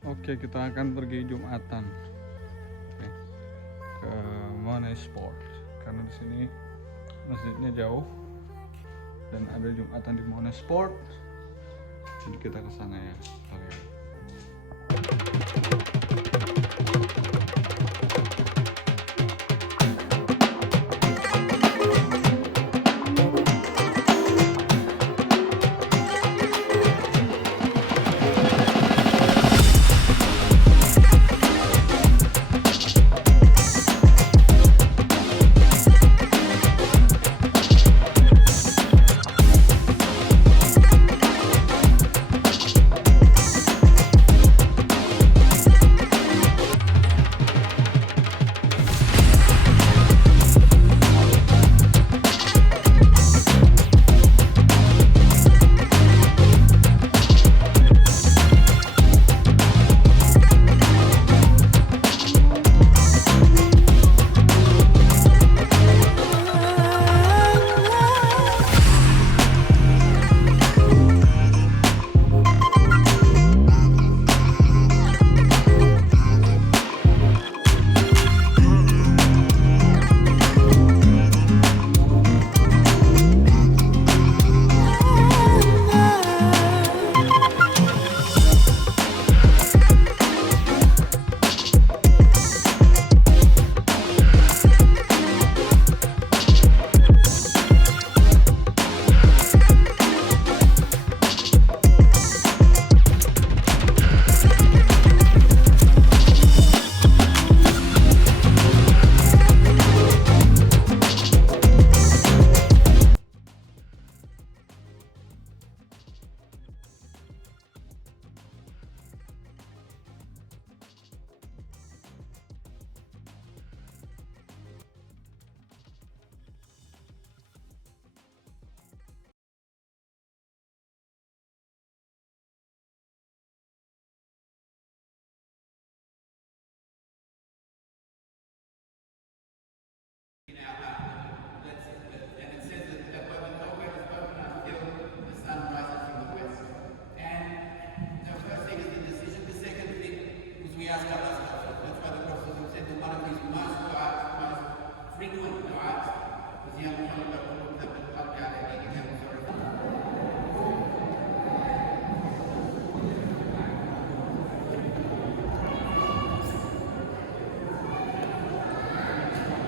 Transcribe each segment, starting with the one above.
Oke, kita akan pergi Jumatan. Oke, ke Monash Sport. Karena di sini masjidnya jauh dan ada Jumatan di Monash Sport. Jadi kita ke sana ya, kalian.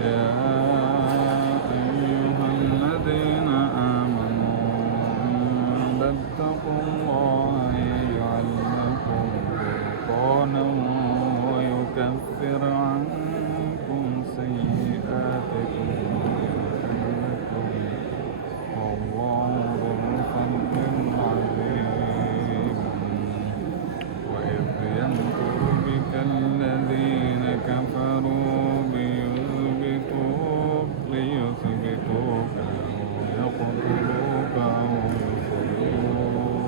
يا أيها الذين آمنوا اتقوا الله يجعل لكم فرقانا ويكفر عنكم سيئاتكم والله ذو فضل عظيم وإذ يمكر بك الذين كفروا ليثبتوك أو يقتلوك أو يخرجوك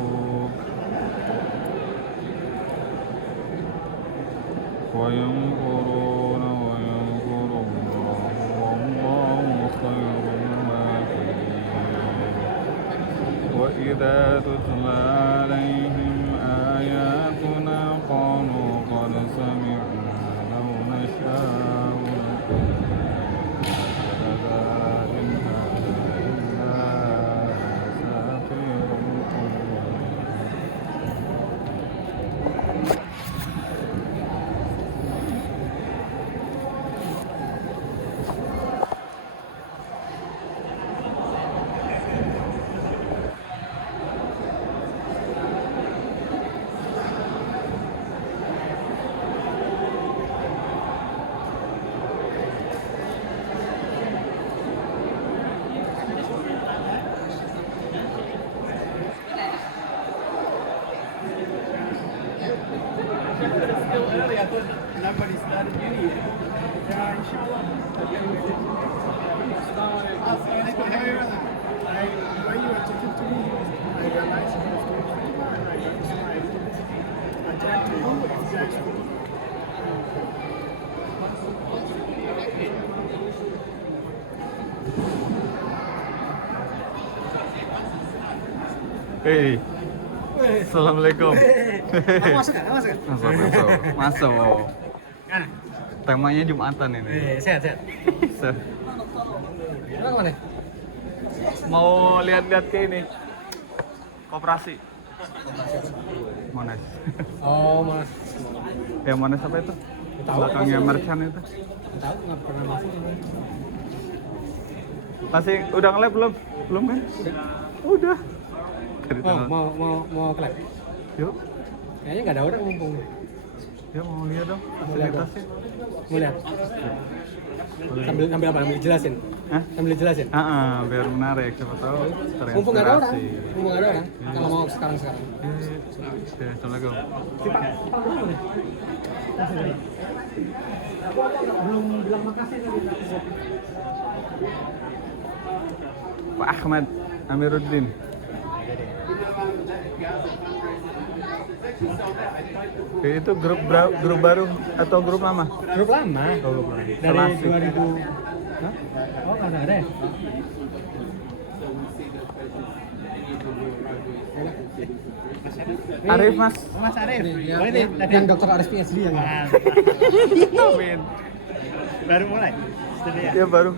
ويمكرون ويمكر الله والله خير الماكرين وإذا تتلى عليهم آياتنا قالوا قد سمعنا لو نشاء Still early. I thought nobody started uni yet. Yeah, inshallah. Assalamualaikum. How are you, brother? When you were talking to me, I realized I was doing Fatima and I got inspired. I tried to you if you guys could. Hey, Assalamualaikum. Masuk kan? Masuk. Nah, Temanya Jumatan ini. sehat. Mana? Mau lihat-lihat ke ini. Koperasi. Mones. Oh, Mas. Yang Mones apa itu? Tahu. Belakangnya merchant itu. Tahu nggak pernah masuk. Masih udah nge-live belum? Belum kan? Udah. Dari tanggal. Mau ke lab? Yuk. Kayaknya nggak ada orang mumpung. Ya mau lihat dong fasilitasnya. Mau lihat? Sambil apa? Sambil jelasin. Hah? Sambil jelasin. Biar menarik, siapa tahu Mumpung nggak ada orang. terinspirasi. Mumpung nggak ada orang. Kalau mau sekarang. Oke, Assalamualaikum. Belum bilang makasih tadi. Pak Ahmad Amiruddin. Oke, itu grup baru atau grup lama? Grup lama. Oh, grup lama. Dari Selasi. 2000. Hah? Oh, nggak ada ya? Arif Mas. Mas Arif. Ya, Oh ini yang dokter Arif PhD yang Amin. baru mulai. Studi ya? Ya baru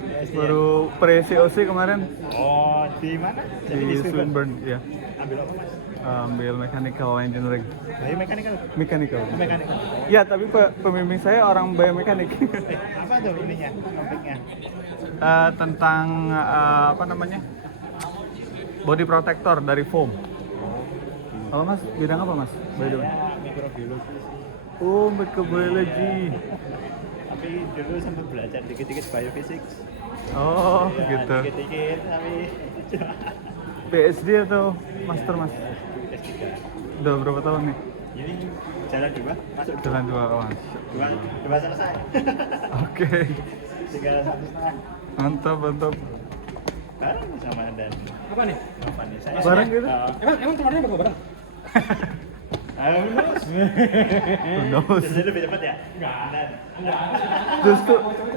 pre-COC kemarin Oh, di mana? Jadi di Swinburne ya. Ambil apa, Mas? Ambil mechanical engineering. Dari mekanikal. Mechanical. Mekanikal. Ya, tapi pembimbing saya orang biomekanik. Apa tuh ininya? Topiknya. Tentang apa namanya? Body protector dari foam. Apa Mas? Bidang apa Mas? By the way. Ya, mikrobiologi. Oh, microbiology. Tapi dulu sempat belajar dikit-dikit biophysics. Oh, Ya, gitu. Dikit-dikit tapi PhD atau master Mas? S3. Udah berapa tahun nih? Ini jalan dua, masuk dua. Jalan 2 kawan. Dua selesai. Oke. Tinggal 1,5. Mantap. Bareng sama dan apa nih? apa nih? Saya Bareng gitu? Emang keluarnya bawa barang? Lulus. Lulus. Jadi lebih cepat ya? Enggak.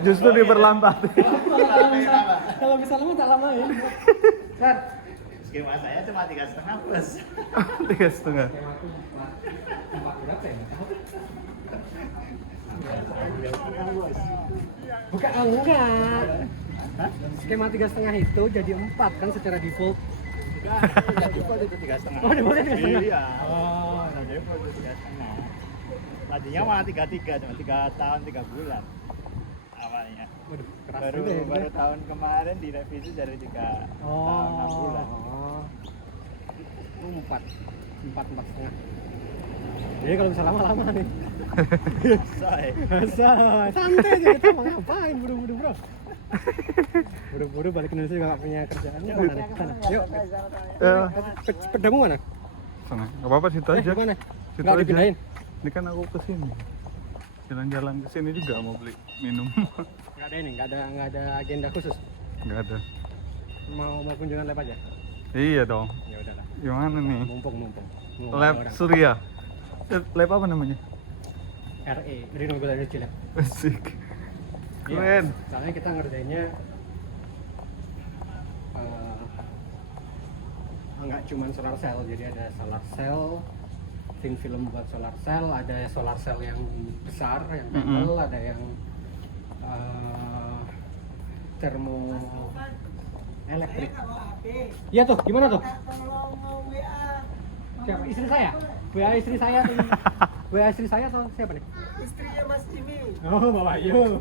Justru diperlambat. Kalau bisa lama tak lamain. Kan? Skema saya cuma 3,5 plus. 3,5. Empat berapa ya? Bukan, enggak. Skema 3,5 itu jadi 4 kan secara default. Enggak, default itu 3,5. Oh, default 3,5? Iya. Oh, Default itu 3,5. Tadinya malah 3,3, cuma 3 tahun 3 bulan awalnya. waduh, keras Baru juga ya. baru tahun kemarin direvisi dari 3 tahun 6 bulan. Oh, 4 setengah. Jadi kalau bisa lama-lama nih. Soy. Santai aja kita mau ngapain buru-buru bro. Buru-buru balik ke Indonesia juga gak punya kerjaan. Mana nih? Sana. Yuk. Pedamu mana? Sana. Gak apa-apa situ aja. Gimana? Situ Nggak aja. dipindahin? Ini kan aku kesini. Jalan-jalan kesini juga mau beli minum. Nggak ada ini, nggak ada agenda khusus. Nggak ada. Mau kunjungan lab aja. Iya dong. Ya udahlah. Gimana nih? Mumpung. Lab Surya. Lab apa namanya? RE, Renewable Energy Lab. Asik. Iya, Keren. soalnya kita ngerjainnya nggak cuma solar cell, jadi ada solar cell, thin film buat solar cell, ada solar cell yang besar, yang panel, ada yang termo elektrik. Iya tuh, gimana tuh? Siapa? Istri saya? WA istri saya tuh. WA istri saya atau siapa nih? Istrinya Mas Jimmy. Oh, Bapak Ayu.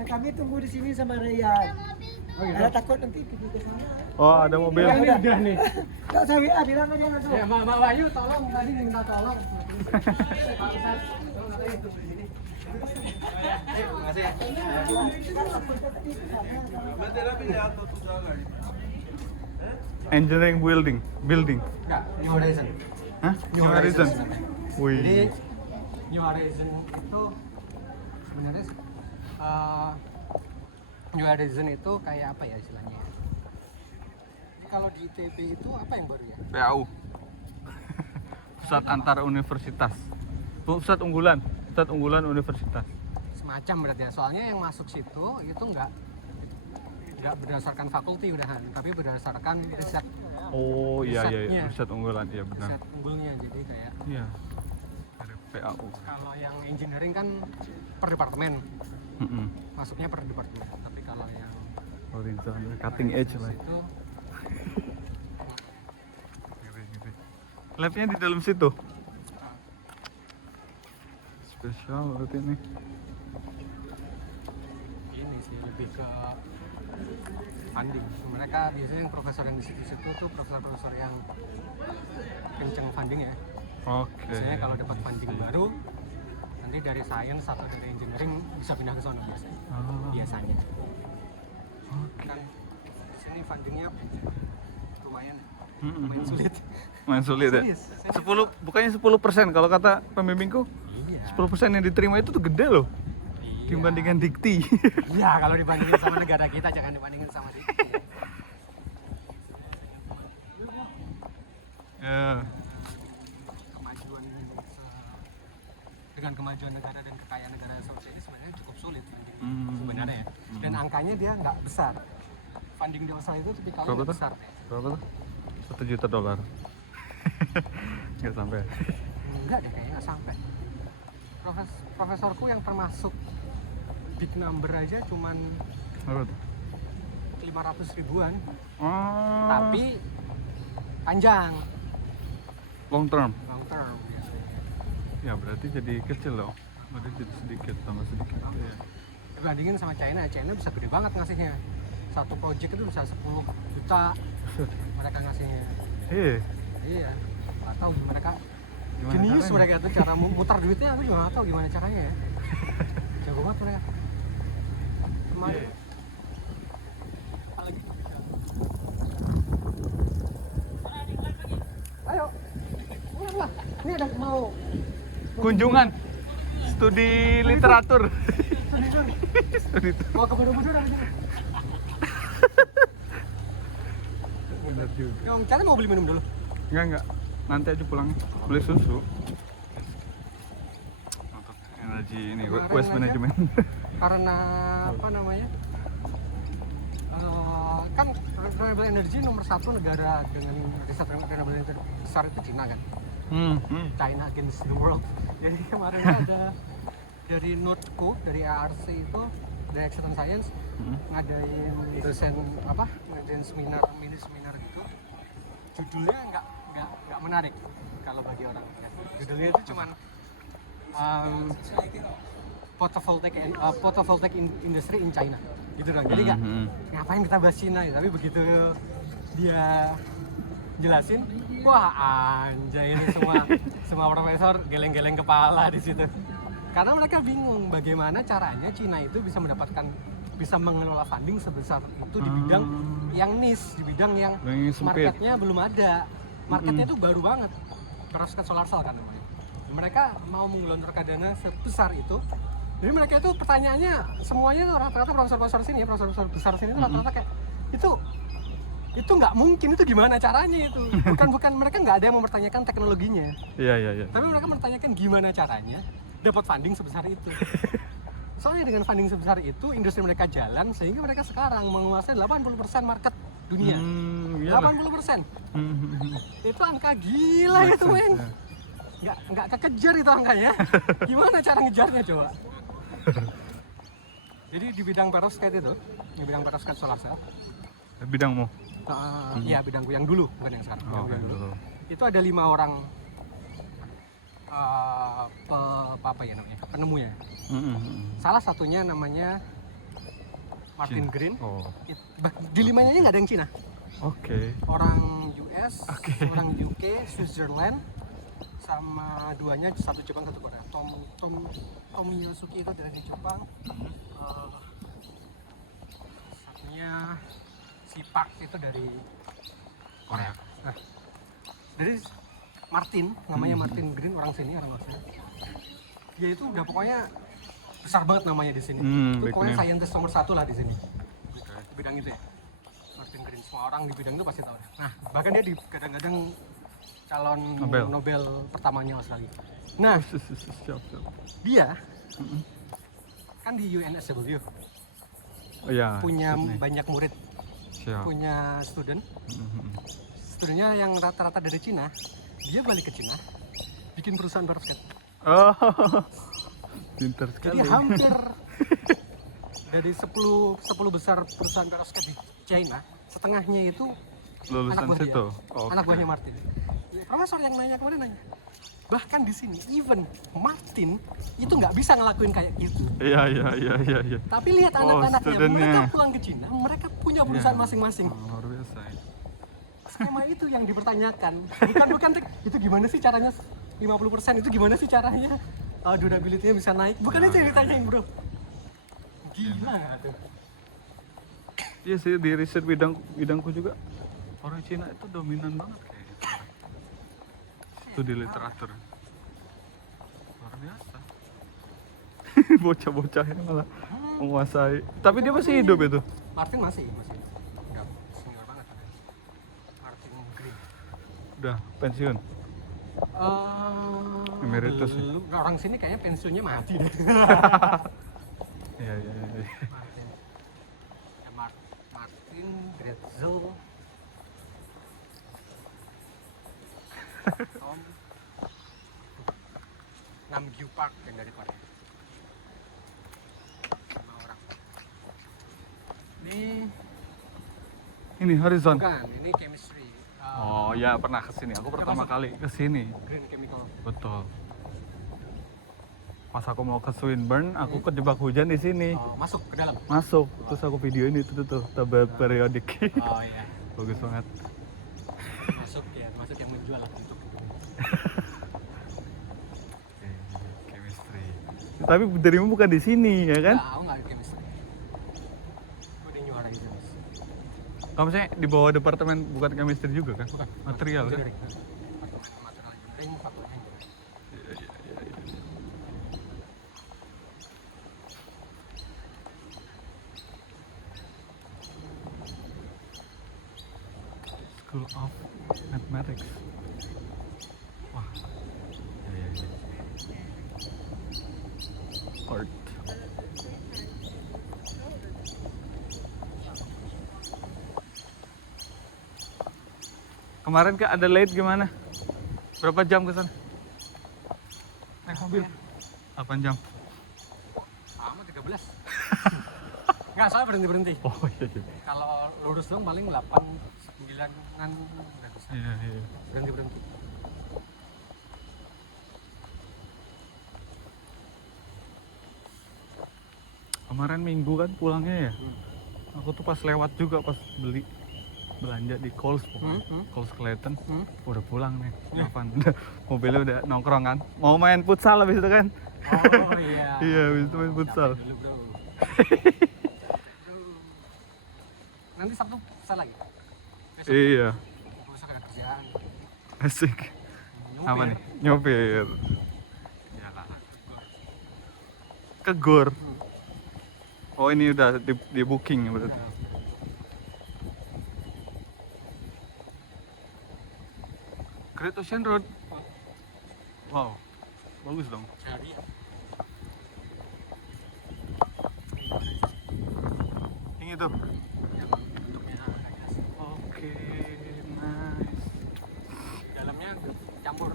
Kami tunggu di sini sama Ryan. Oh, gitu. Karena takut nanti pergi ke sana. Oh, ada mobil. Ya, ini udah nih. Enggak usah WA, bilang aja langsung. Ya, Mbak Wahyu tolong tadi minta tolong. Engineering building. Enggak, New Horizon. Hah? New New Horizon. Horizon. Jadi Wih. New Horizon itu sebenarnya New Horizon itu kayak apa ya istilahnya? Kalau di ITB itu apa yang baru ya? PAU. Pusat antar universitas. Pusat unggulan universitas. Semacam berarti ya. Soalnya yang masuk situ itu nggak berdasarkan fakulti udahan, tapi berdasarkan riset. Oh iya iya, Risetnya. riset unggulan, iya benar. riset unggulnya. Jadi kayak Iya. Dari PAU. kalau yang engineering kan per departemen, Mm-mm. masuknya per departemen. Tapi kalau yang Horizontal, cutting edge lah. itu Ngeri. Labnya di dalam situ. Spesial berarti ini. ini sih lebih ke funding. Mereka biasanya yang profesor yang di situ tuh profesor-profesor yang kenceng funding ya. Oke. Biasanya kalau dapat funding baru, nanti dari science atau dari engineering bisa pindah ke sana biasanya. Ah, Biasanya. oke. Kan di sini fundingnya lumayan, Mm-mm. lumayan sulit. Main sulit ya. Serius. 10 bukannya 10% kalau kata pembimbingku. Iya. 10% yang diterima itu tuh gede loh dibandingkan dikti. Iya, kalau dibandingin sama negara kita jangan dibandingin sama di. Ya. Kemajuan dengan kemajuan negara dan kekayaan negara seperti ini sebenarnya cukup sulit fundingnya sebenarnya ya. Dan angkanya dia nggak besar. Funding di Australia itu tipikalnya Berapa nggak tuh? besar deh. Berapa tuh? $1 juta. Nggak sampai. Enggak deh, kayaknya nggak sampai. Profesorku yang termasuk big number aja cuman Berapa tuh? 500 ribuan, Oh, tapi panjang, long term. long term. Ya berarti jadi kecil loh. Berarti jadi sedikit tambah sedikit. Iya. Dibandingin sama China, China bisa gede banget ngasihnya. Satu project itu bisa 10 juta mereka ngasihnya. Iya, nggak tahu mereka Gimana jenius caranya? mereka tuh cara mutar duitnya, aku juga nggak tahu gimana caranya ya. Jago banget mereka. Kemarin Iya. apalagi? Ayo, pulang. Ini ada mau Kunjungan studi literatur. Studi mau ke Borobudur aja. Benar juga. Yang kalian mau beli minum dulu? Enggak. Nanti aja pulang beli susu. Untuk energi ini Kemarin waste aja. management. Karena apa namanya? Kan renewable energy nomor 1 negara dengan riset renewable energy besar itu Cina kan. China against the world. Jadi kemarin ada dari Notco, dari ARC itu, dari Action Science ngadain dosen apa? Ngadain mini seminar gitu. Judulnya nggak menarik kalau bagi orang. Judulnya itu cuman photovoltaic industry in China gitu dong. Jadi nggak ngapain kita bahas Cina ya, tapi begitu dia jelasin, wah anjay ini semua profesor geleng-geleng kepala di situ. Karena mereka bingung bagaimana caranya Cina itu bisa mengelola funding sebesar itu di bidang yang niche, di bidang yang Yang sempit. marketnya belum ada. Marketnya itu baru banget. Perovskite solar cell kan namanya. Mereka mau menggelontorkan dana sebesar itu. Jadi mereka itu pertanyaannya semuanya rata-rata profesor-profesor sini ya, profesor besar sini itu rata-rata kayak itu nggak mungkin, itu gimana caranya itu. Bukan mereka nggak ada yang mempertanyakan teknologinya, Iya. tapi mereka mempertanyakan gimana caranya dapat funding sebesar itu. Soalnya dengan funding sebesar itu industri mereka jalan sehingga mereka sekarang menguasai 80% market dunia. Iyalah. 80%. Itu angka gila itu, men. Nggak kekejar itu angkanya. Gimana cara ngejarnya coba? Jadi di bidang perovskite itu, di bidang perovskite solar cell, Bidangmu. iya bidangku yang dulu, bukan yang sekarang. Bidangku yang dulu. Dulu. Itu ada 5 orang apa ya namanya, penemunya. Salah satunya namanya Martin Cina. Green. Oh. Di 5-nya nggak ada yang Cina. Oke. Orang US, orang UK, Switzerland, sama 2-nya satu Jepang satu Korea. Tomiyosuke itu dari Jepang. Satunya si Park itu dari Korea. Nah, dari Martin, namanya Martin Green, orang sini, orang Australia. Dia itu udah pokoknya besar banget namanya di sini. Itu big pokoknya name. scientist nomor 1 lah di sini. Di bidang itu ya. Martin Green, semua orang di bidang itu pasti tahu. Nah, bahkan dia kadang-kadang calon Nobel pertamanya Australia. Nah, Siap. dia kan di UNSW Oh ya. punya Sydney. banyak murid, Siap. punya student. studentnya yang rata-rata dari Cina, dia balik ke Cina, bikin perusahaan basket. Oh, pintar Jadi sekali. hampir dari 10 besar perusahaan basket di China, setengahnya itu Lulusan anak buah situ. dia. Oke. Anak buahnya Martin. Profesor yang nanya kemarin nanya. Bahkan di sini, even Martin itu nggak bisa ngelakuin kayak gitu. Iya. Tapi lihat Oh, anak-anaknya, studentnya. mereka pulang ke Cina, mereka punya perusahaan Iya. masing-masing. Oh, luar biasa. Ya. Skema itu yang dipertanyakan. Bukan itu gimana sih caranya 50%, itu gimana sih caranya durability-nya bisa naik. Bukan itu yang ditanyain, bro. Gila nggak tuh? Iya sih, di riset bidangku juga orang Cina itu dominan banget kayaknya. Studi literatur. Luar biasa. Bocah-bocahnya malah menguasai. Tapi dia masih hidup itu. Martin masih. Udah senior banget. Martin Green. Udah pensiun. Emeritus ya? Belum. Orang sini kayaknya pensiunnya mati deh. Iya. Martin. Ya, Martin Gretzel. Tom. Namgyu Park yang dari Korea. 5 orang. Ini Horizon. Bukan, ini chemistry. Oh ya, pernah kesini. Aku pertama kali kesini. Green chemical. Betul. Pas aku mau ke Swinburne, aku kejebak hujan di sini. Oh, masuk ke dalam. Masuk, terus aku videoin itu tuh, tabel periodik. Oh iya. Bagus banget. Masuk yang menjual lah untuk. Chemistry. Tapi darimu bukan di sini, ya kan? Nah, aku nggak ada chemistry. Gue di New Horizons. Kamu sih di bawah departemen bukan chemistry juga kan? Bukan. Material kan? Engineering. Material engineering, faktor engineering. School of Mathematics. Wah. Ya. Art. Kemarin ke Adelaide gimana? Berapa jam ke sana? Naik mobil? 8 jam. Sama 13. Nggak, soalnya berhenti. Oh iya. Kalau lurus dong paling 8, 9-an nggak bisa. Iya. Berhenti. Kemarin minggu kan pulangnya ya. Aku tuh pas lewat juga pas beli belanja di Coles pokoknya. Coles Clayton. Udah pulang nih. Kapan? Udah mobilnya udah nongkrong kan. Mau main futsal habis itu kan. Oh iya. Iya, habis itu main futsal. Dulu, bro. Nanti Sabtu futsal lagi. Besok Iya, besok ada kerjaan. asik. Nyopir. Apa nih? Nyopir. Iyalah. Ke Gor. Oh, ini udah di booking ya berarti. Great Ocean Road. Wow, bagus dong. Hari ya. Ini tuh. Yang bentuknya agak jelas. Oke, nice. Dalamnya campur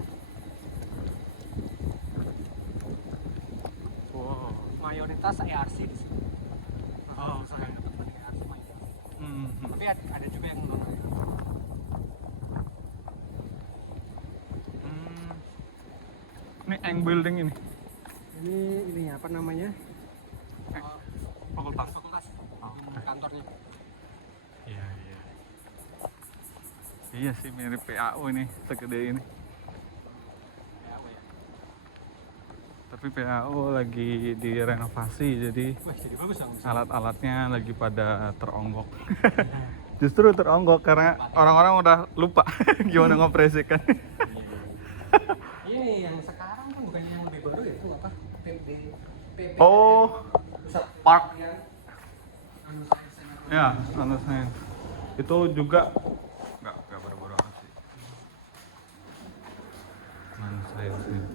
Wow. mayoritas ARC di sini. Oh, Besar yang dapat ARC mayoritas. Tapi ada juga yang non. Ini Eng Building ini. Ini apa namanya? Fakultas. Fakultas. Oh, Kantornya. Iya. Iya sih mirip PAU ini, segede ini. Ya, apa ya? Tapi PAU lagi direnovasi jadi Wah, jadi bagus dong. alat-alatnya lagi pada teronggok. Justru teronggok karena orang-orang udah lupa gimana ngoperasikan. Ini yang sekarang kan bukan yang lebih baru ya, itu apa? PP. Oh, Pusat Park. Pelatihan Anu Science Center. Ya, Anu Science. Itu juga nggak baru-baru amat sih. Anu Science ini.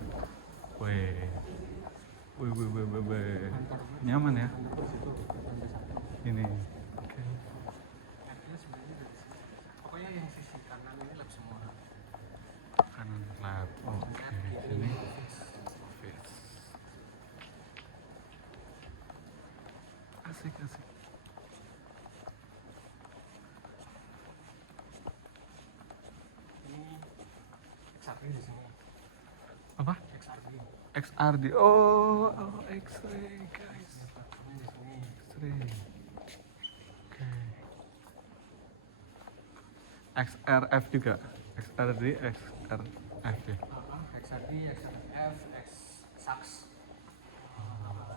Wih. Nyaman ya. Ini. Oke. Pokoknya yang sisi kanan ini lebih Lab. Oh, oke. Sini office. Asik asik. Ini XRD di sini. Apa? XRD. XRD. Oh, X-ray guys. Ini di sini. X-ray. Oke. XRF juga. XRD, XRF ya. XRD, XRF, SAX,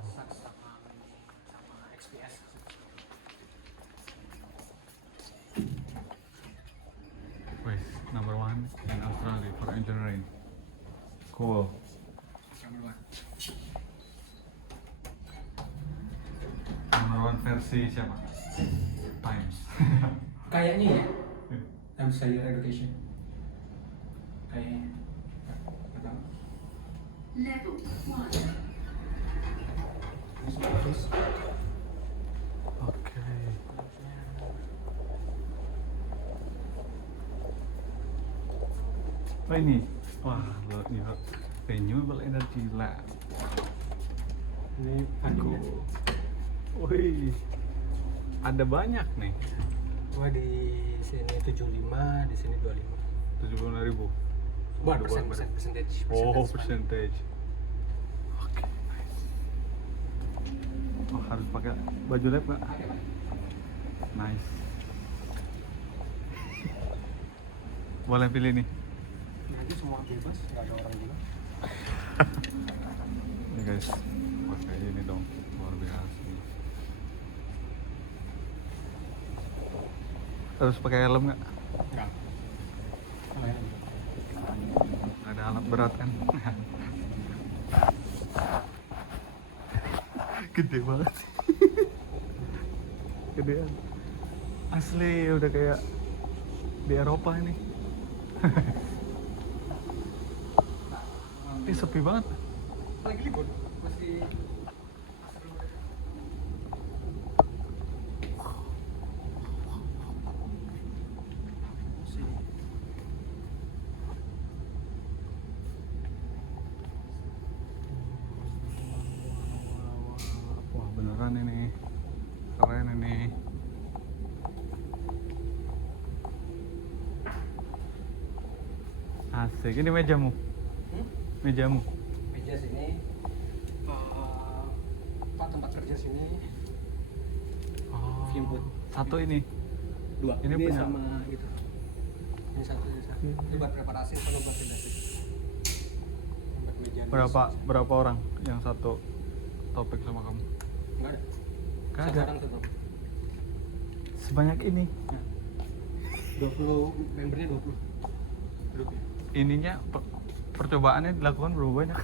SAX sama XPS. Wes, number one in Australia for engineering. Cool. Number one versi siapa? Times. Kayaknya ya, Times Higher Education. Kayaknya. Pertama. Level 1. Ini semua office. Oke. Oh ini, wah, gila. Renewable Energy Lab. Ini adminnya. Wih, ada banyak nih. Gua di sini 75, di sini 25. 75.000. Buat percentage. Oh, percentage. Oke, nice. Oh, harus pakai baju lab nggak? Nice. Boleh pilih nih. Nanti semua bebas, nggak ada orang juga. Ini guys, pakai ini dong, luar biasa. Harus pakai helm nggak? Nggak. Nggak ada alat berat kan? Gede banget. Gedean. Asli udah kayak di Eropa ini. Ini sepi banget. Lagi libur, masih Wah beneran ini, keren ini. Asik, ini mejamu. Mejamu. meja sini, tempat kerja sini, Oh, Film booth. satu ini. dua. Ini punya- sama gitu. Ini satu, ini satu. Ini buat preparasi, penuh buat vendasi. Buat meja. Berapa orang yang satu topik sama kamu? Enggak ada. Nggak Satu ada. orang satu. Sebanyak ini. 20 membernya 20. Grupnya. Ininya percobaannya dilakukan berapa banyak?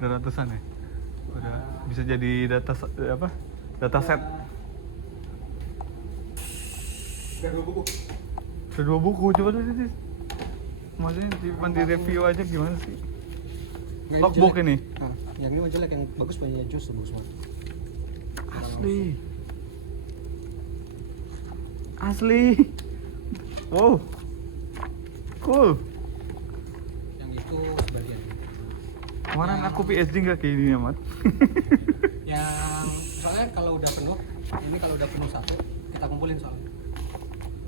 Udah ratusan ya. Udah bisa jadi apa? Data set. Udah 2 buku. Udah 2 buku coba lihat. Maksudnya cuma di review aja gimana sih? Nah, Logbook jelek. ini. Nah, yang ini mah jelek, yang bagus punya Jus bagus banget. Asli. Asli. Wow. Cool. Yang itu sebagian. Kemarin aku PhD nggak kayak gini amat. Yang soalnya kalau udah penuh, ini kalau udah penuh satu, kita kumpulin soalnya.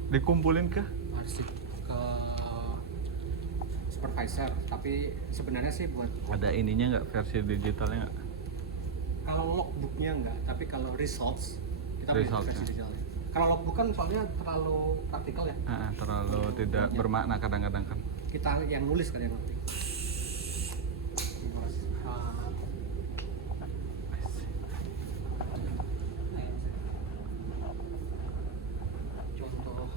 Dikumpulin kah? Harus ke supervisor, tapi sebenarnya sih buat Ada ininya nggak, versi digitalnya nggak? kalau logbooknya enggak, tapi kalau results kita punya Results, versi ya. digitalnya. Kalau logbook kan soalnya terlalu praktikal ya. Terlalu tidak bermakna kadang-kadang kan. Kita yang nulis kan yang ngerti. Ah, contoh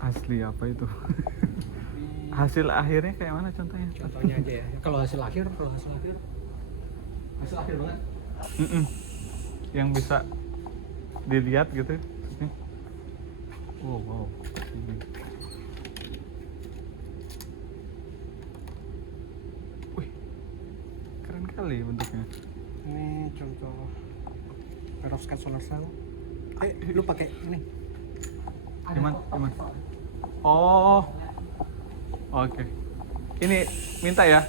Asli apa itu? ini Hasil akhirnya kayak mana contohnya? contohnya aja ya. Kalau hasil akhir banget. Mm-mm. Yang bisa dilihat gitu. Maksudnya. Wow. Ini. Wih, keren kali bentuknya. Ini contoh perovskite solar cell. Ayo lu pakai ini. Gimana? Oh. Oke. Ini minta ya.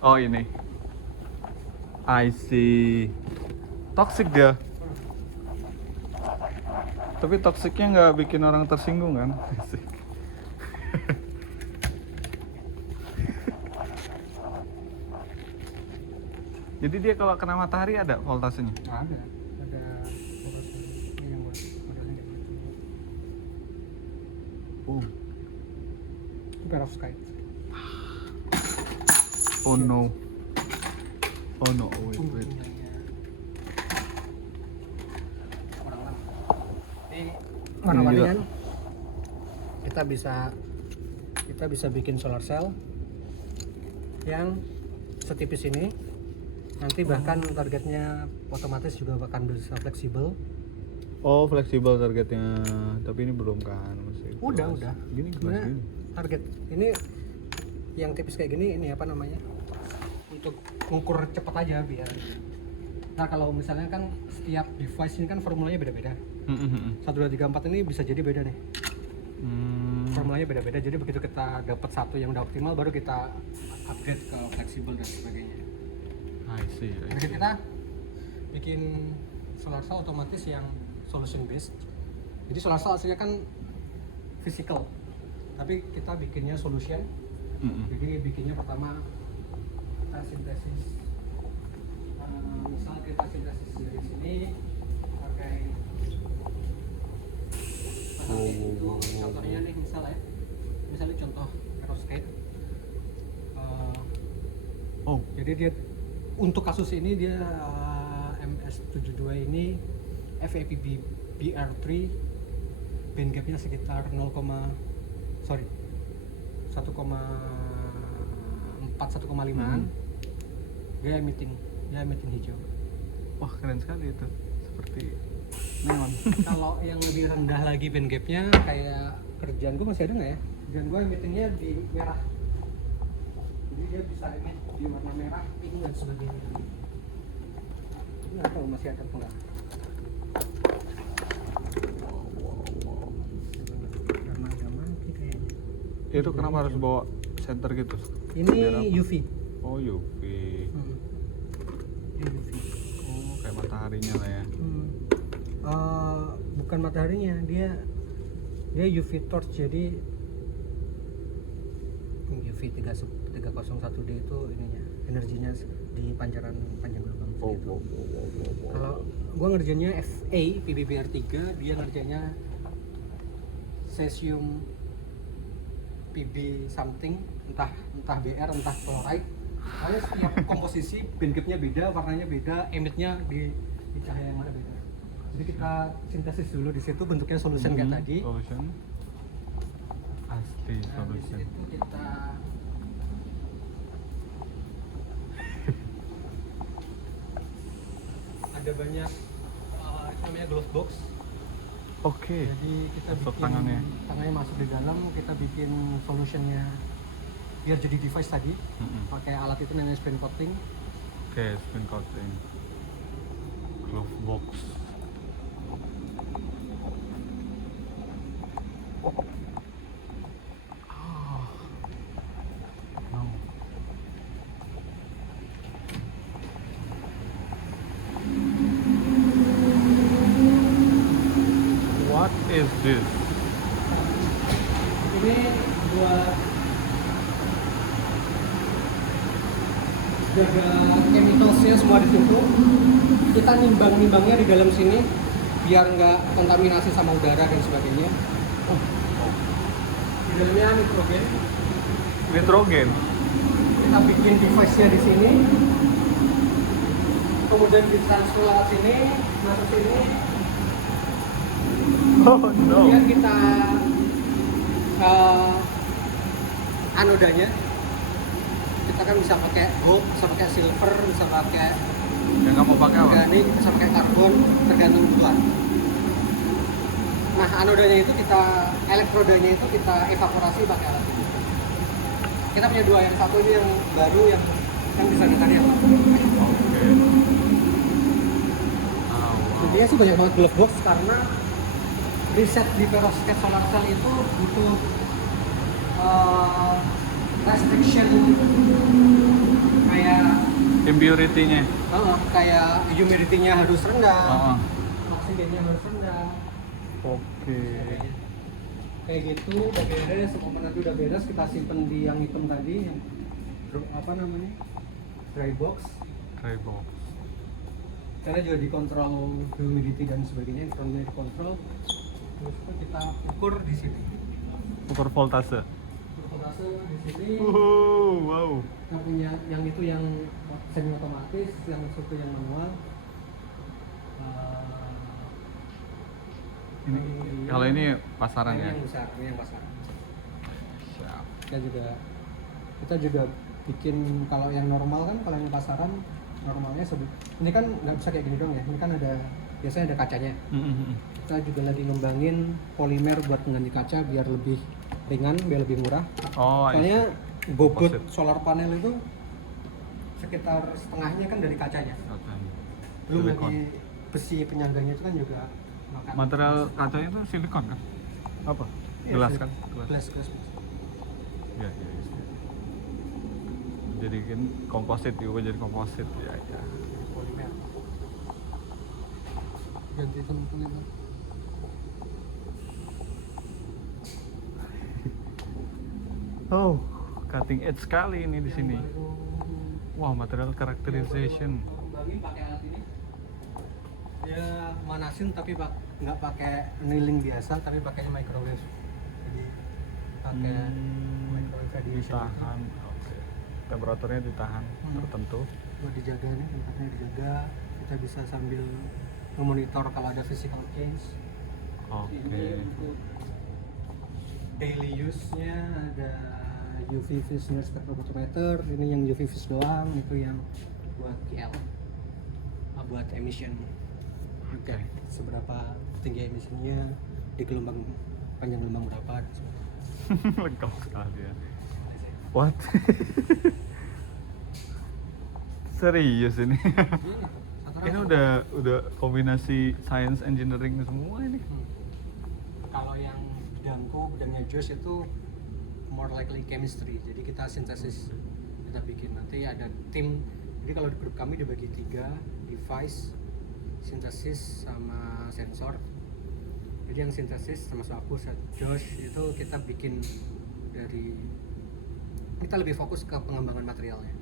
Oh ini. I see. Toxic dia. Tapi toksiknya nggak bikin orang tersinggung kan? Asik. Jadi dia kalau kena matahari ada voltasenya? Ada voltase. Ini yang buat modelnya kayak gitu. Itu perovskite. Oh no. Oh no, wait. Ini warna-warni Gila. kan kita bisa bikin solar cell yang setipis ini. Nanti bahkan targetnya otomatis juga akan bisa fleksibel. Oh, fleksibel targetnya. Tapi ini belum kan masih. Udah. Gini Sebenarnya gini. target ini yang tipis kayak gini, ini apa namanya? Untuk ngukur cepet aja biar. Nah, kalau misalnya kan setiap device ini kan formulanya beda-beda. 1 2 3 4 ini bisa jadi beda nih. Formulanya beda-beda. Jadi begitu kita dapat satu yang udah optimal baru kita upgrade ke fleksibel dan sebagainya. I see. Jadi kita bikin solar cell otomatis yang solution based. Jadi solar cell aslinya kan physical, tapi kita bikinnya solution. Jadi bikinnya pertama kita sintesis. Misal kita sintesis dari sini pakai itu contohnya nih misalnya contoh perovskite. Jadi dia untuk kasus ini dia MS72 ini FAPB BR3 band gapnya sekitar 1,4 1,5an. Dia emitting hijau. Wah, keren sekali itu. Seperti neon. Kalau yang lebih rendah lagi band gapnya kayak kerjaan gue masih ada nggak ya? Kerjaan gue emittingnya di merah. Jadi dia bisa emit di warna merah, pink dan sebagainya. Ini nggak tahu masih ada apa nggak? Karena agak mati kayaknya. Itu kenapa harus bawa center gitu? Ini Biar apa? UV. Oh, UV. Ini UV. Oh, kayak mataharinya lah ya. Bukan mataharinya, dia UV torch. Jadi UV 301D itu ininya, energinya di panjang gelombang segitu. Kalau gua ngerjainnya FA PBBR3, dia ngerjainnya cesium PB something, entah BR entah chloride. Soalnya setiap komposisi band gapnya beda, warnanya beda, emitnya di cahaya yang mana beda. Jadi kita sintesis dulu di situ bentuknya solution kayak tadi. Solution. Asli Nah, di solution. situ kita ada banyak namanya glove box. Oke. Jadi kita Masuk bikin tangannya masuk di dalam, kita bikin solutionnya biar jadi device tadi. Pakai alat itu namanya spin coating. Oke, spin coating. Glove box. No. What is this? Ini buat jaga chemicalsnya semua di situ. Kita nimbangnya di dalam sini biar nggak kontaminasi sama udara dan sebagainya. Di dalamnya nitrogen. Nitrogen. Kita bikin device-nya di sini. Kemudian ditransfer lewat sini, masuk sini. Oh no. Kemudian kita anodanya. Kita kan bisa pakai gold, bisa pakai silver, bisa pakai Yang kamu pakai apa? organik, bisa pakai karbon, tergantung kebutuhan. Nah, anodanya itu elektrodanya itu kita evaporasi pakai alat ini. Kita punya dua, yang satu ini yang baru yang kan bisa datanya. Oke. Ah, wow. Intinya sih banyak banget glove box karena riset di perovskite solar cell itu butuh restriction kayak Impurity-nya. kayak humidity-nya harus rendah, Ah, oksigennya harus rendah. Oke. Kayak gitu udah beres, komponen itu udah beres, kita simpen di yang hitam tadi yang apa namanya dry box. Dry box. Karena juga dikontrol humidity dan sebagainya, infrarednya dikontrol. Terus itu kita ukur di sini. Ukur voltase. Ukur voltase di sini. Wow. Kita punya yang itu yang semi otomatis, yang satu yang manual. Ini kalau ini pasaran Ini ya. yang besar, ini yang pasar. Siap. Kita juga bikin kalau yang normal kan, kalau yang pasaran normalnya ini kan nggak bisa kayak gini dong ya. Ini kan ada biasanya ada kacanya. Kita juga lagi ngembangin polimer buat mengganti kaca biar lebih ringan, biar lebih murah. Oh, Soalnya bobot Composite. solar panel itu sekitar setengahnya kan dari kacanya. Belum Silikon. lagi besi penyangganya itu kan juga makan. Material kacanya itu silikon kan? Apa? Iya, Gelas silikon. kan? Gelas. Ya, ya, ya. Jadi kan komposit juga jadi komposit ya, ya. Polimer. Ganti polimer. Oh, cutting edge sekali ini di sini. Wow, material characterization. Ngembangin pakai alat ini. Dia manasin tapi nggak pakai annealing biasa, tapi pakainya microwave. Jadi pakai microwave radiation. Ditahan. Oke. Temperaturnya ditahan tertentu. Buat dijaga nih, tempatnya dijaga. Kita bisa sambil memonitor kalau ada physical change. Oke. Ini untuk daily use-nya ada UV vis near spectrophotometer, ini yang UV vis doang, itu yang buat KL, buat emission. Oke. Seberapa tinggi emisinya, di gelombang panjang gelombang berapa? Lengkap sekali ya. What? Serius ini? Ini udah kombinasi science engineering semua ini. Kalau yang bidangnya Josh itu more likely chemistry. Jadi kita sintesis, kita bikin nanti ada tim. Jadi kalau di grup kami dibagi 3 device, sintesis sama sensor. Jadi yang sintesis termasuk aku, Josh itu kita bikin dari, kita lebih fokus ke pengembangan materialnya.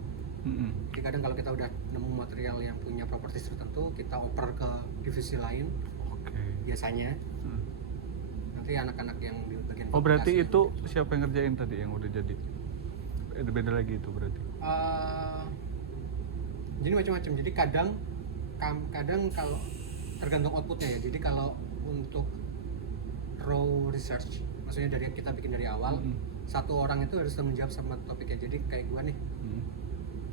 Jadi kadang kalau kita udah nemu material yang punya properties tertentu, kita oper ke divisi lain. Oke. Biasanya nanti anak-anak yang di bagian Oh, berarti fabrikasi itu siapa yang ngerjain tadi yang udah jadi? Beda lagi itu berarti. Jadi macam-macam. Jadi kadang kalau tergantung outputnya ya. Jadi kalau untuk raw research, maksudnya dari kita bikin dari awal, satu orang itu harus tanggung jawab sama topiknya. Jadi kayak gua nih,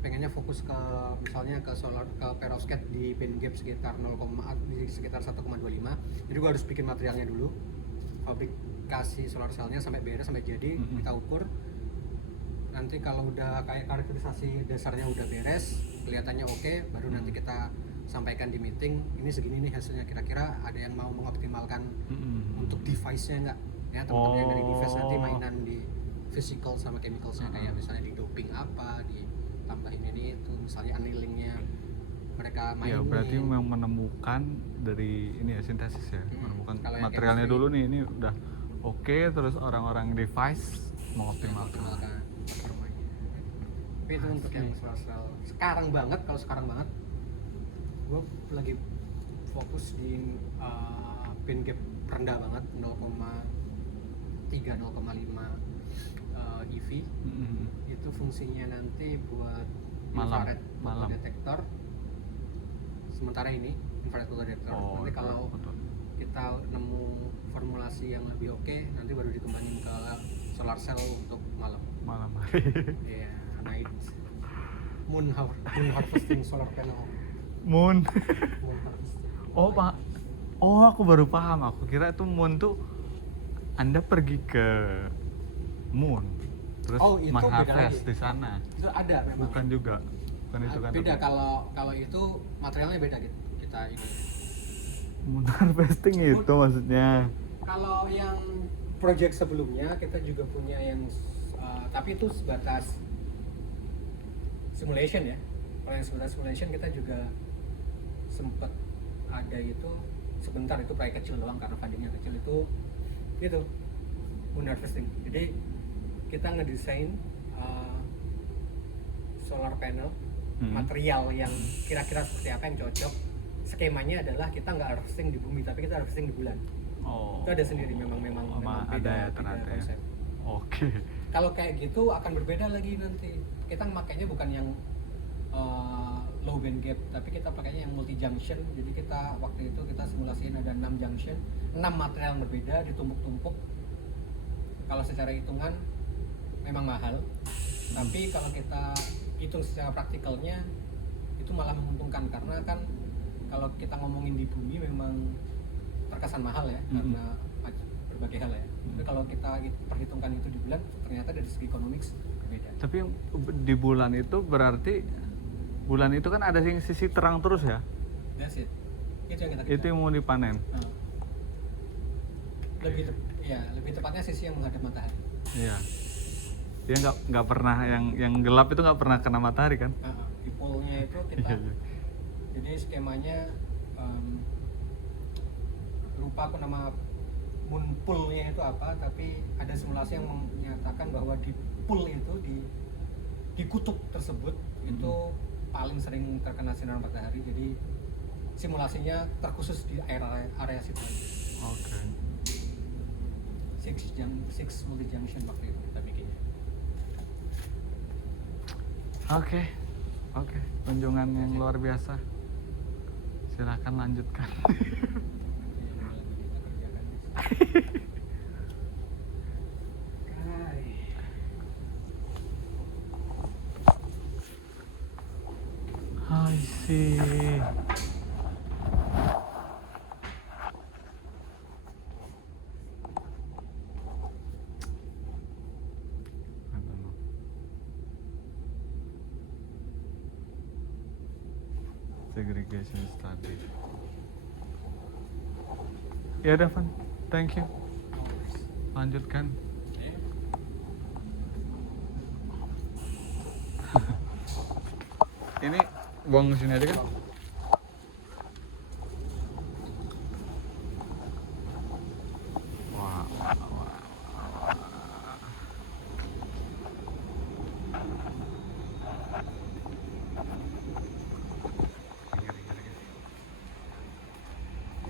pengennya fokus ke misalnya ke solar, ke perovskite di band gap sekitar 1,25. Jadi gua harus bikin materialnya dulu, fabrikasi solar cell-nya sampai beres, sampai jadi, kita ukur. Nanti kalau udah kayak karakterisasi dasarnya udah beres, kelihatannya oke, baru nanti kita sampaikan di meeting, ini segini nih hasilnya, kira-kira ada yang mau mengoptimalkan untuk device-nya nggak? Ya teman-teman yang dari device nanti mainan di physical sama chemicals-nya, kayak misalnya di doping apa, ditambahin ini itu, misalnya annealing-nya mereka mainin. Ya, berarti memang menemukan dari ini ya, sintesis ya, menemukan Kalau yang materialnya chemistry, dulu nih, ini udah oke, terus orang-orang device mengoptimalkan. mengoptimalkan performanya. Tapi itu untuk yang soal sekarang banget, kalau sekarang banget gue lagi fokus di band gap rendah banget, 0,3 0,5 EV. Itu fungsinya nanti buat infrared malam. detektor. Sementara ini infrared photo detector. Nanti kalau betul. kita nemu formulasi yang lebih oke, nanti baru dikembangin ke solar cell untuk malam. Malam hari. Ya, night moon harvesting solar panel. Moon. Moon harvesting. Oh, Pak. Oh, aku baru paham. Aku kira itu moon tuh Anda pergi ke moon terus Oh, itu beda mengharvest lagi. di sana. Itu ada memang. Bukan juga. Bukan itu kan? Beda kalau itu materialnya beda gitu. Kita ini. Moon harvesting itu maksudnya. Kalau yang project sebelumnya kita juga punya yang tapi itu sebatas simulation ya. Kalau yang sebatas simulation kita juga sempat ada itu sebentar, itu proyek kecil doang karena fundingnya kecil, itu moon harvesting. Jadi kita ngedesain solar panel material yang kira-kira seperti apa yang cocok. Skemanya adalah kita nggak harvesting di bumi tapi kita harvesting di bulan. Oh. Itu ada sendiri memang Ada ya ternyata ya. konsep. Oke. Kalau kayak gitu akan berbeda lagi nanti. Kita makainya bukan yang low band gap, tapi kita pakainya yang multi junction. Jadi kita waktu itu kita simulasiin ada 6 junction, 6 material yang berbeda ditumpuk-tumpuk. Kalau secara hitungan memang mahal, tapi kalau kita hitung secara praktikalnya itu malah menguntungkan, karena kan kalau kita ngomongin di bumi memang terkesan mahal ya karena berbagai hal ya. Tapi kalau kita perhitungkan itu di bulan, ternyata dari segi ekonomik berbeda. Tapi yang di bulan itu berarti bulan itu kan ada sisi terang terus ya? That's it. Itu yang kita Itu yang mau dipanen. Lebih tepatnya sisi yang menghadap matahari. Iya. Dia nggak pernah yang gelap itu nggak pernah kena matahari kan? Di pole-nya itu kita Iya. jadi skemanya lupa aku nama moon pool-nya itu apa, tapi ada simulasi yang menyatakan bahwa di pool itu di kutub tersebut itu paling sering terkena sinar matahari. Jadi simulasinya terkhusus di area situ. Oke. 6 multi junction waktu itu kita bikinnya. Oke. Kunjungan yang luar biasa. Silakan lanjutkan. I see. I don't know. Segregation study. Ya udah, Van. Thank you. Lanjutkan. Ini buang sini aja kan? Wah.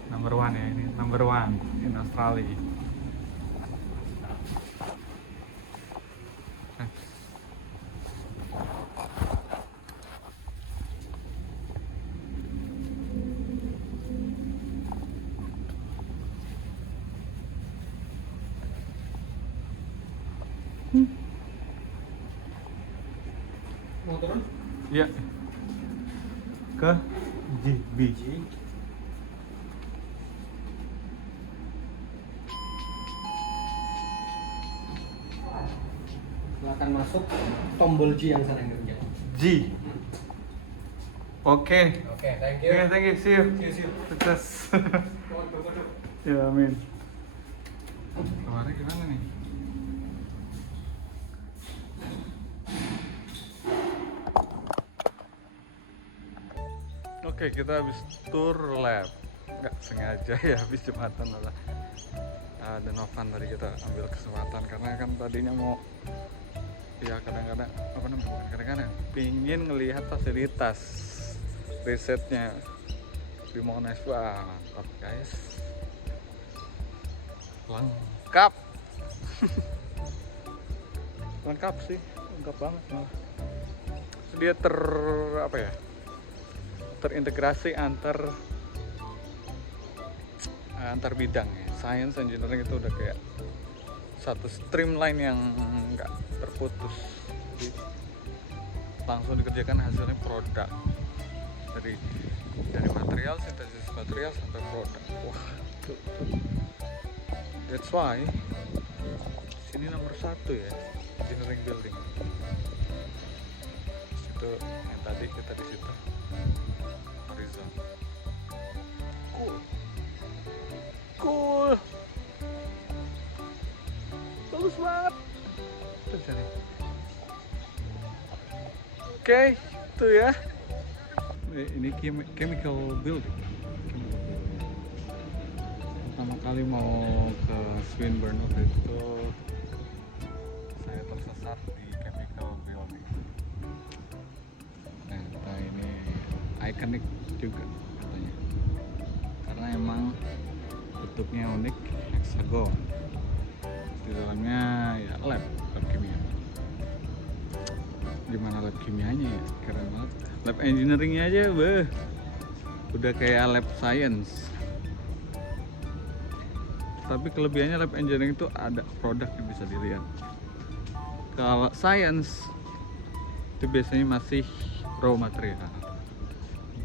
Number one ya, ini number one in Australia. Mau turun? Iya. Ke GB. Silakan masuk, tombol G yang sana yang kerja. G. Oke. Oke, thank you. Oke, thank you. See you. See you. Sukses. Ya, amin. Keluarnya gimana nih? Oke, kita habis tour lab. Nggak sengaja ya, habis Jumatan malah. Ada Novan tadi kita ambil kesempatan karena kan tadinya mau ya kadang-kadang apa namanya, bukan kadang-kadang pingin ngelihat fasilitas risetnya di Monash. Wah, mantap guys, lengkap. Lengkap sih, lengkap banget malah. Dia terintegrasi antar bidang ya. Science engineering itu udah kayak satu streamline yang nggak terputus. Jadi langsung dikerjakan, hasilnya produk dari material, sintesis material sampai produk. Wah, itu. That's why sini nomor 1 ya, engineering building. Situ itu yang tadi kita di situ horizon. Cool, bagus banget. Tuh cari. Oke, itu ya. Ini chemical building. Pertama kali mau ke Swinburne waktu itu saya tersesat di chemical building. Ternyata ini ikonik juga katanya, karena emang bentuknya unik, hexagon. Di dalamnya ya lab kimia. Gimana lab kimianya ya? Keren banget. Lab engineeringnya aja, udah kayak lab science. Tapi kelebihannya lab engineering itu ada produk yang bisa dilihat. Kalau science itu biasanya masih raw material,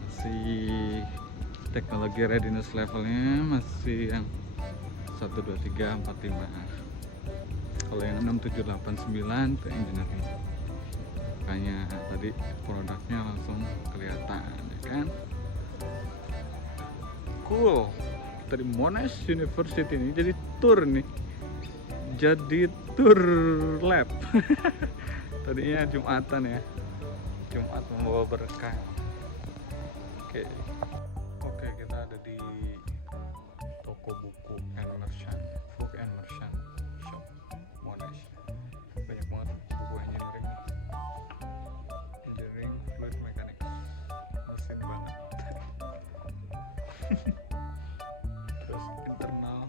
masih teknologi readiness levelnya masih yang 1, 2, 3, 4, 5. Kalau yang 6, 7, 8, 9 itu engineering. Makanya tadi produknya langsung kelihatan, ya kan? Cool. Dari Monash University ini jadi tour nih, jadi tour lab. Tadinya Jumatan ya, Jumat membawa berkah. Oke, kita ada di toko buku and merchant, book and merchant shop Monash. Banyak banget buku engineering, fluid mechanics, mesin banget. Terus internal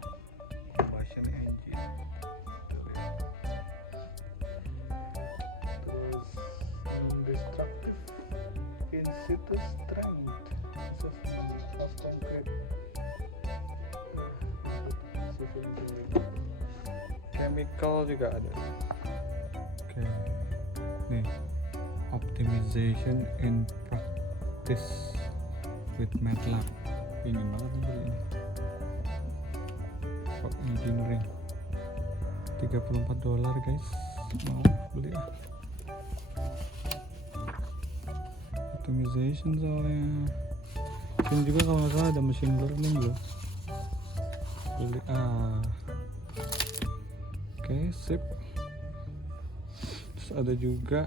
combustion engine, terus non-destructive in situ strength of concrete, civil engineering, chemical juga ada. Oke, nih optimization in practice with MATLAB. Ingin banget nih beli ini. Engineering $34 guys, mau beli ah. Optimization soalnya sini juga kalau nggak salah ada machine learning loh, beli ah. Oke, sip. Terus ada juga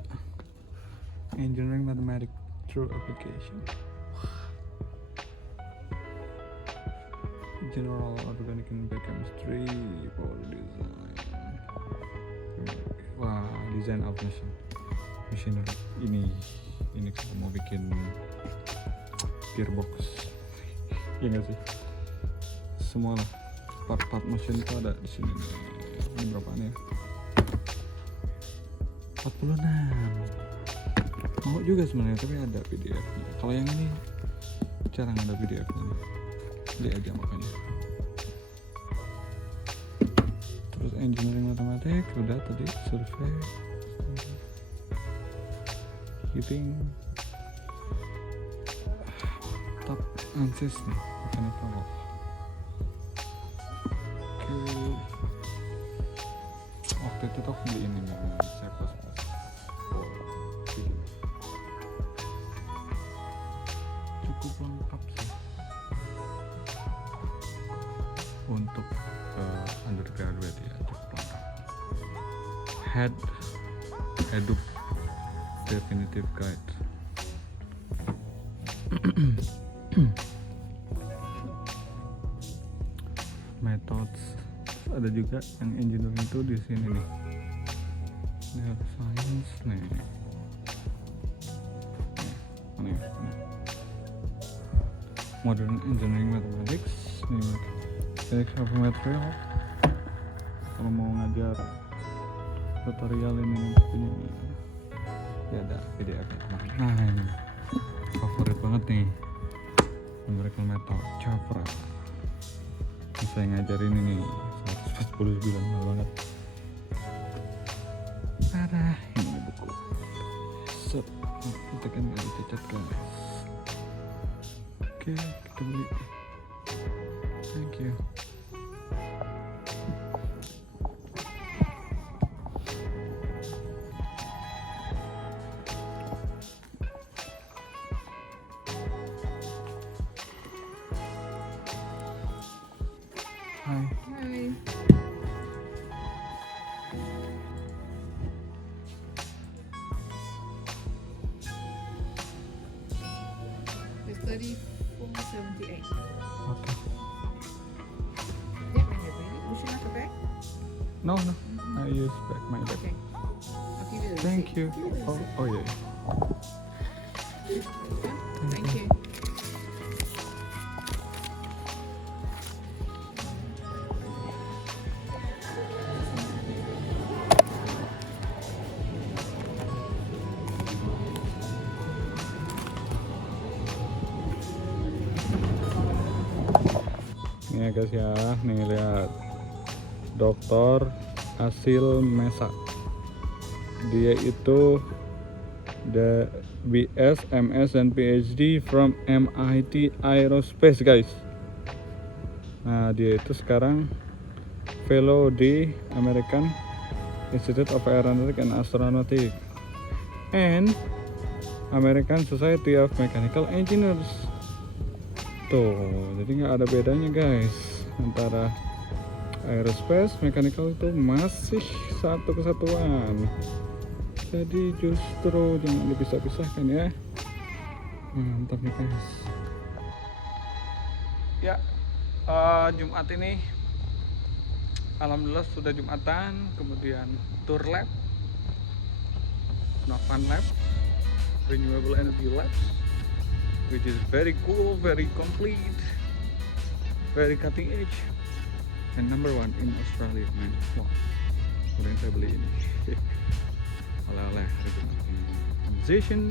engineering mathematics through application, general organic and biochemistry, power design. Wah, design of machinery. Ini kita mau bikin gearbox, ya nggak sih? Semua lah, part-part mesin itu ada di sini nih. Ini berapa nih? 46. Mau juga sebenarnya, tapi ada PDF-nya. Kalau yang ini jarang ada PDF-nya. Beli aja makanya. Terus engineering matematik udah tadi, survei, heating, top ANSYS nih, mechanical. Oke, waktu itu tuh beli ini nih, C++. Cukup lengkap sih untuk undergraduate ya, cukup lengkap. Hadoop Definitive Guide. Methods ada juga yang engineering itu di sini nih. Ini ada science nih. Mana ya? Modern engineering mathematics, nih physics of material. Kalau mau ngajar tutorial ini ya ada PDF nya. Nah ini favorit banget nih, numerical method Chopra. Saya ngajarin ini 149 banget. Parah ini buku. Set, kita kan nggak dicacat guys. Oke, kita beli. Thank you. 478. Oke. Yeah, when you're ready. Would you like a bag? No, I use back my bag. Okay. I'll give you the Thank receipt. you. Give you the receipt. Oh yeah. Thank you. Nih ya guys ya, nih lihat Dr. Asil Mesa. Dia itu the BS, MS, dan PhD from MIT Aerospace guys. Nah dia itu sekarang fellow di American Institute of Aeronautics and Astronautics and American Society of Mechanical Engineers. Tuh, jadi nggak ada bedanya guys antara aerospace, mechanical itu masih satu kesatuan. Jadi justru jangan dipisah-pisahkan ya. Mantap nih guys. Ya, Jumat ini alhamdulillah sudah Jumatan, kemudian tour lab, Fun Lab, Renewable Energy Labs, which is very cool, very complete, very cutting edge, and number one in Australia, man. Wow, udah yang saya beli ini. Oleh-oleh hari Jumat ini. Conversation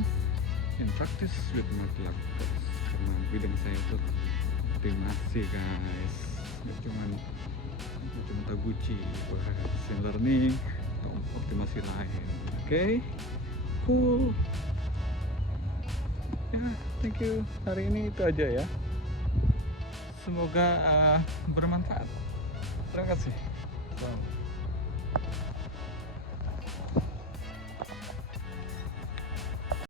and practice with MATLAB guys. Karena bidang saya itu optimasi guys, nggak cuma taguchi buat machine learning atau optimasi lain. Oke, cool. Ya, thank you. Hari ini itu aja ya. Semoga bermanfaat. Terima kasih. Salam.